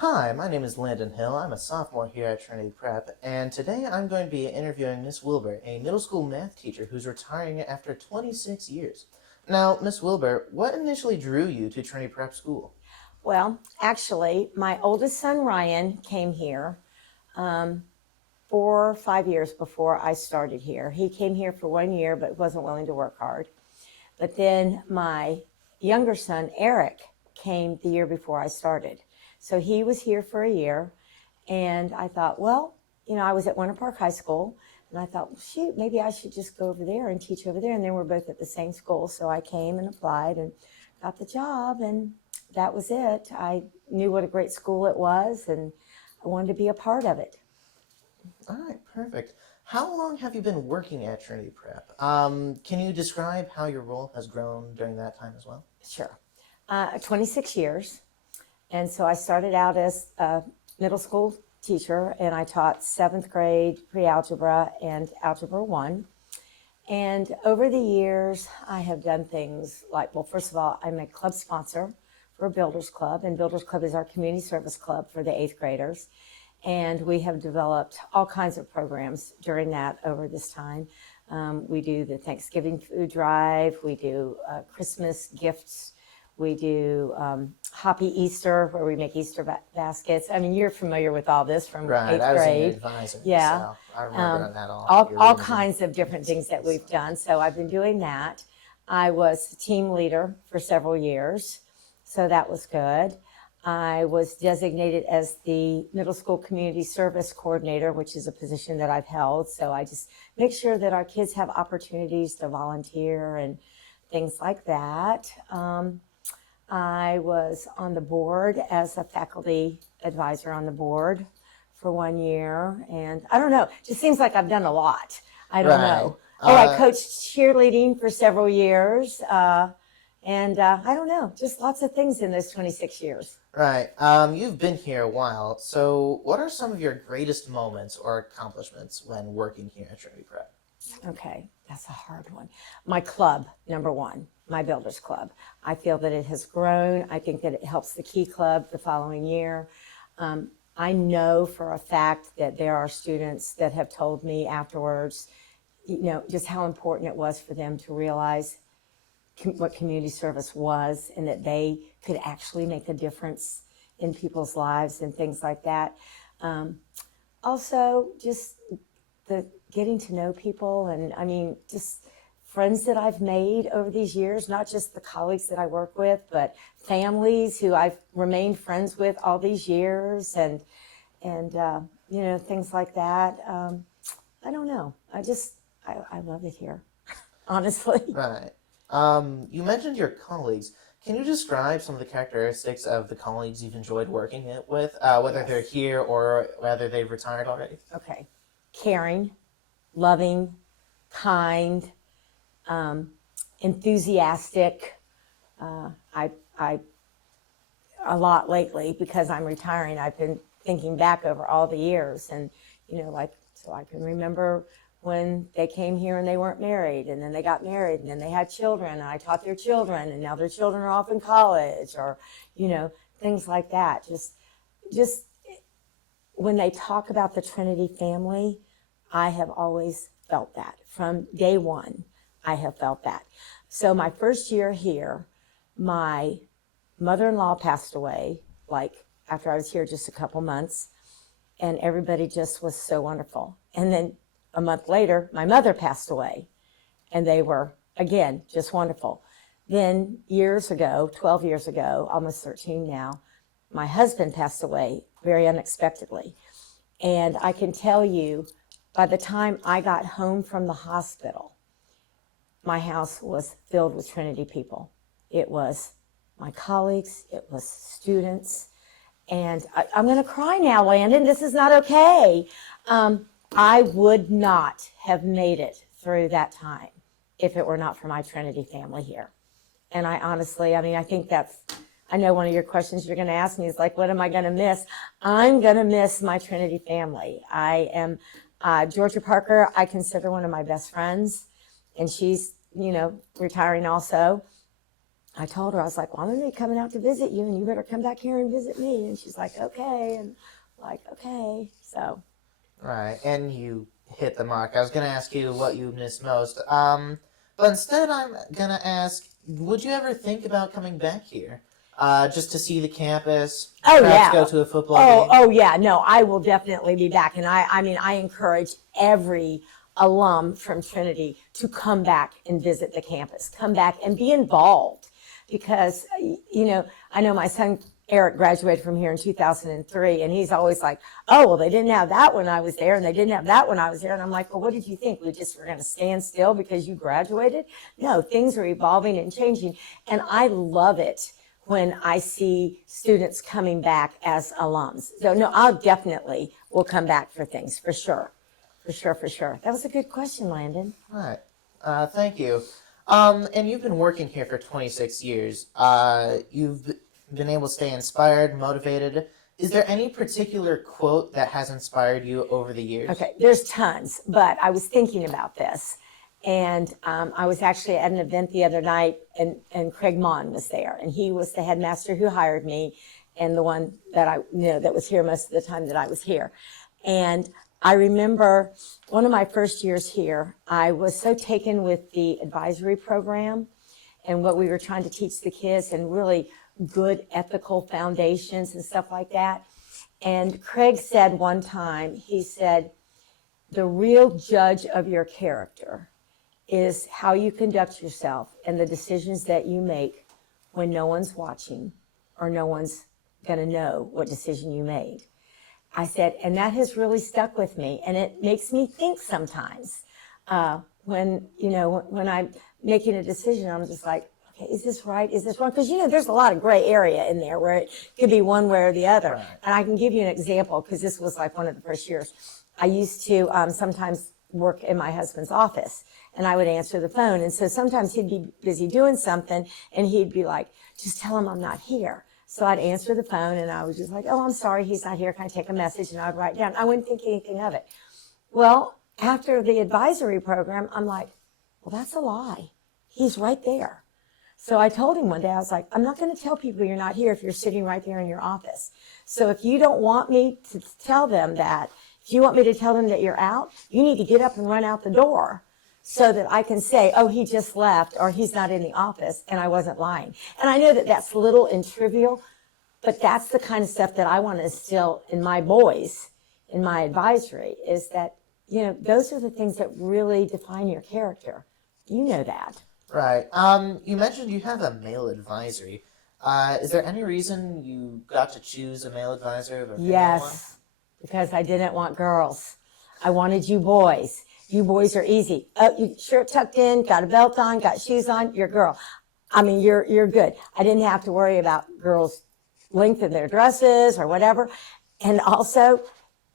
Hi, my name is Landon Hill. I'm a sophomore here at Trinity Prep, and today I'm going to be interviewing Miss Wilbur, a middle school math teacher who's retiring after 26 years. Now, Miss Wilbur, what initially drew you to Trinity Prep School? Well, actually, my oldest son, Ryan, came here 4 or 5 years before I started here. He came here for 1 year, but wasn't willing to work hard. But then my younger son, Eric, came the year before I started. So he was here for a year, and I thought, well, I was at Winter Park High School, and I thought, well, shoot, maybe I should just go over there and teach over there. And then we're both at the same school. So I came and applied and got the job, and that was it. I knew what a great school it was, and I wanted to be a part of it. All right, perfect. How long have you been working at Trinity Prep? Can you describe how your role has grown during that time as well? Sure. 26 years. And so I started out as a middle school teacher, and I taught 7th grade pre-algebra and algebra 1. And over the years, I have done things like, well, first of all, I'm a club sponsor for Builders Club, and Builders Club is our community service club for the 8th graders. And we have developed all kinds of programs during that over this time. We do the Thanksgiving food drive, we do Christmas gifts, we do Happy Easter, where we make Easter baskets. I mean, you're familiar with all this from 8th grade. I was an advisor, Yeah. so I remember that all. All kinds of different things that we've done. So I've been doing that. I was team leader for several years, so that was good. I was designated as the middle school community service coordinator, which is a position that I've held. So I just make sure that our kids have opportunities to volunteer and things like that. I was on the board as a faculty advisor on the board for 1 year. And I don't know, it just seems like I've done a lot. I don't know. I coached cheerleading for several years. And I don't know, just lots of things in those 26 years. Right. You've been here a while, so what are some of your greatest moments or accomplishments when working here at Trinity Prep? Okay, that's a hard one. My club, number one, my Builders Club. I feel that it has grown. I think that it helps the Key Club the following year. I know for a fact that there are students that have told me afterwards, just how important it was for them to realize what community service was, and that they could actually make a difference in people's lives and things like that. Also, just the getting to know people, and I mean, just friends that I've made over these years, not just the colleagues that I work with, but families who I've remained friends with all these years, and things like that. I don't know. I love it here, honestly. Right. You mentioned your colleagues. Can you describe some of the characteristics of the colleagues you've enjoyed working with, whether they're here or whether they've retired already? Okay. Caring, loving, kind, enthusiastic. I a lot lately, because I'm retiring, I've been thinking back over all the years, and so I can remember when they came here and they weren't married, and then they got married, and then they had children, and I taught their children, and now their children are off in college, or things like that. Just when they talk about the Trinity family, I have always felt that. From day one, I have felt that. So my first year here, my mother-in-law passed away, after I was here just a couple months, and everybody just was so wonderful. And then a month later, my mother passed away, and they were, again, just wonderful. Then years ago, 12 years ago, almost 13 now, my husband passed away very unexpectedly. And I can tell you, by the time I got home from the hospital, my house was filled with Trinity people. It was my colleagues, it was students, and I'm going to cry now, Landon. This is not okay. I would not have made it through that time if it were not for my Trinity family here. And I honestly, I think I know one of your questions you're going to ask me is what am I going to miss? I'm going to miss my Trinity family. I am, Georgia Parker, I consider one of my best friends, and she's, retiring also. I told her, I was like, well, I'm going to be coming out to visit you, and you better come back here and visit me. And she's like, okay. And like, okay. So. Right, and you hit the mark. I was going to ask you what you miss most. But instead I'm going to ask, would you ever think about coming back here? Just to see the campus, Oh, perhaps yeah. go to a football game? Oh, yeah. No, I will definitely be back. And I mean, I encourage every alum from Trinity to come back and visit the campus, come back and be involved. Because, I know my son Eric graduated from here in 2003, and he's always like, oh, well, they didn't have that when I was there, and they didn't have that when I was there. And I'm like, well, what did you think? We just were going to stand still because you graduated? No, things are evolving and changing. And I love it when I see students coming back as alums. So, no, I'll definitely will come back for things, for sure. For sure, for sure. That was a good question, Landon. All right. Thank you. And you've been working here for 26 years. You've been able to stay inspired, motivated. Is there any particular quote that has inspired you over the years? Okay, there's tons, but I was thinking about this. And I was actually at an event the other night, and Craig Mon was there. And he was the headmaster who hired me, and the one that that was here most of the time that I was here. And I remember one of my first years here, I was so taken with the advisory program and what we were trying to teach the kids, and really good ethical foundations and stuff like that. And Craig said one time, he said, the real judge of your character is how you conduct yourself and the decisions that you make when no one's watching or no one's going to know what decision you made. I said, and that has really stuck with me, and it makes me think sometimes when I'm making a decision, I'm just like, okay, is this right? Is this wrong? Because, there's a lot of gray area in there where it could be one way or the other. Right. And I can give you an example, because this was like one of the first years. I used to sometimes work in my husband's office, and I would answer the phone. And so sometimes he'd be busy doing something, and he'd be like, just tell him I'm not here. So I'd answer the phone, and I was just like, oh, I'm sorry, he's not here. Can I take a message? And I'd write it down. I wouldn't think anything of it. Well, after the advisory program, I'm like, well, that's a lie. He's right there. So I told him one day, I was like, I'm not going to tell people you're not here if you're sitting right there in your office. So if you don't want me to tell them that, if you want me to tell them that you're out, you need to get up and run out the door so that I can say, oh, he just left, or he's not in the office, and I wasn't lying. And I know that that's little and trivial, but that's the kind of stuff that I want to instill in my boys, in my advisory, is that, those are the things that really define your character. You know that. Right. You mentioned you have a male advisory. Is there any reason you got to choose a male advisor over a female one? Yes, because I didn't want girls. I wanted you boys. You boys are easy. Oh, you shirt tucked in, got a belt on, got shoes on, you're a girl. I mean, you're good. I didn't have to worry about girls' length of their dresses or whatever. And also,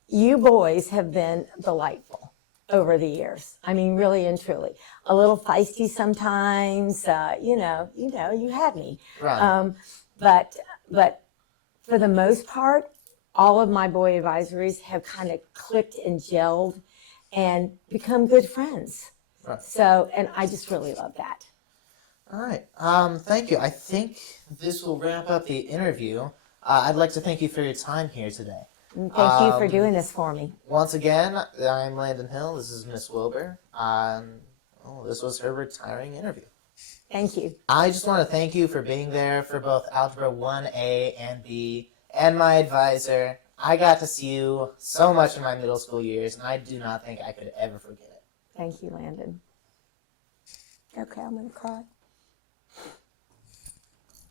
you boys have been delightful over the years. I mean, really and truly. A little feisty sometimes, you had me. Right. But for the most part, all of my boy advisories have kind of clicked and gelled and become good friends. Right. So, and I just really love that. All right. Thank you. I think this will wrap up the interview. I'd like to thank you for your time here today. And thank you for doing this for me. Once again, I'm Landon Hill. This is Miss Wilbur. This was her retiring interview. Thank you. I just want to thank you for being there for both Algebra 1A and B and my advisor. I got to see you so much in my middle school years, and I do not think I could ever forget it. Thank you, Landon. Okay, I'm going to cry.